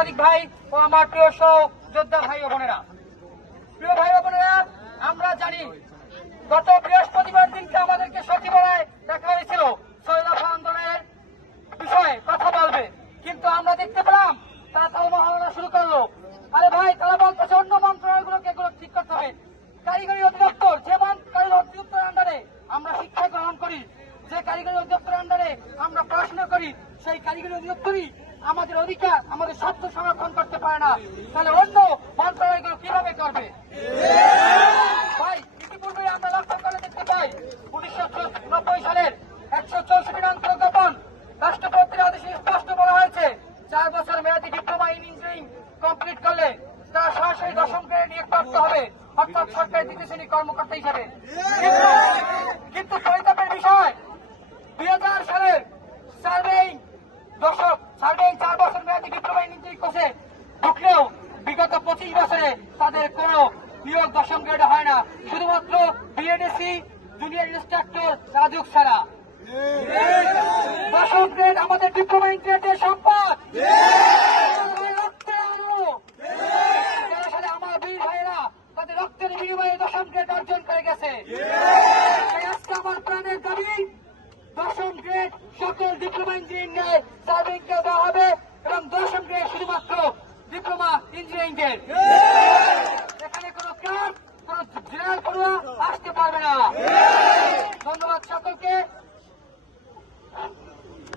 ভাই ও আমার প্রিয় সহযোদ্ধা ভাই ও বোনেরা, প্রিয় ভাই ও বোনেরা, আমরা জানি গত বৃহস্পতিবার দিনকে আমাদেরকে সচিবালয়ে দেখা হয়েছিল 6 দফা আন্দোলনের বিষয়ে কথা বলবে, কিন্তু আমরা দেখতে পেলাম তারা তালমহানা শুরু করলো। আরে ভাই, তারা বলতেছে অন্য মন্ত্রণালয়গুলোকে এগুলো ঠিক করতে হবে। কারিগরি অধিদপ্তর, যে কারিগরি অধিদপ্তরের আন্ডারে আমরা শিক্ষা গ্রহণ করি, যে কারিগরি অধিদপ্তরের আন্ডারে আমরা পড়াশোনা করি, সেই কারিগরি অধিদপ্তরই আমাদের অধিকার, আমাদের স্বার্থ সংরক্ষণ করতে পারে না, তাহলে অন্য মন্ত্রণালয়গুলো কিভাবে করবে? ভাই, ইতিপূর্বে আমরা লক্ষ্য করে দেখতে পাই 1990 সালের 164 নং প্রজ্ঞাপন রাষ্ট্রপতির আদেশে স্পষ্ট বলা হয়েছে 4 বছর মেয়াদী ডিপ্লোমা ইন ইঞ্জিনিয়ারিং কমপ্লিট করলে তারা সরাসরি 10ম গ্রেডে নিয়োগ প্রাপ্ত হবে, অর্থাৎ সরকারি দ্বিতীয় শ্রেণী কর্মকর্তা হিসাবে। কিন্তু পরিতাপের বিষয়, 2000 সালের সার্ভেইং 4 বছর মেয়াদী ডিপ্লোমা ইন ইঞ্জিনিয়ারিং কোর্সে ঢুকলেও বিগত 25 বছরে তাদের কোনো নিয়োগ 10ম গ্রেডে হয় না, শুধুমাত্র বিএডএসি, জুনিয়র ইন্সট্রাক্টর, রাজুক ছাড়া। 10ম গ্রেড আমাদের ডিপ্লোমা ইঞ্জিনিয়ারদের সম্পদ। আমার বীর ভাইয়েরা তাদের রক্তের বিনিময়ে 10ম গ্রেড অর্জন করে গেছে। আজকে আমার প্রাণের দাবি, 10ম গ্রেড সকল ডিপ্লোমা ইঞ্জিনিয়ারিং সার্ভিংকে দেওয়া হবে এবং 10ম গ্রেড শুধুমাত্র ডিপ্লোমা ইঞ্জিনিয়ারিং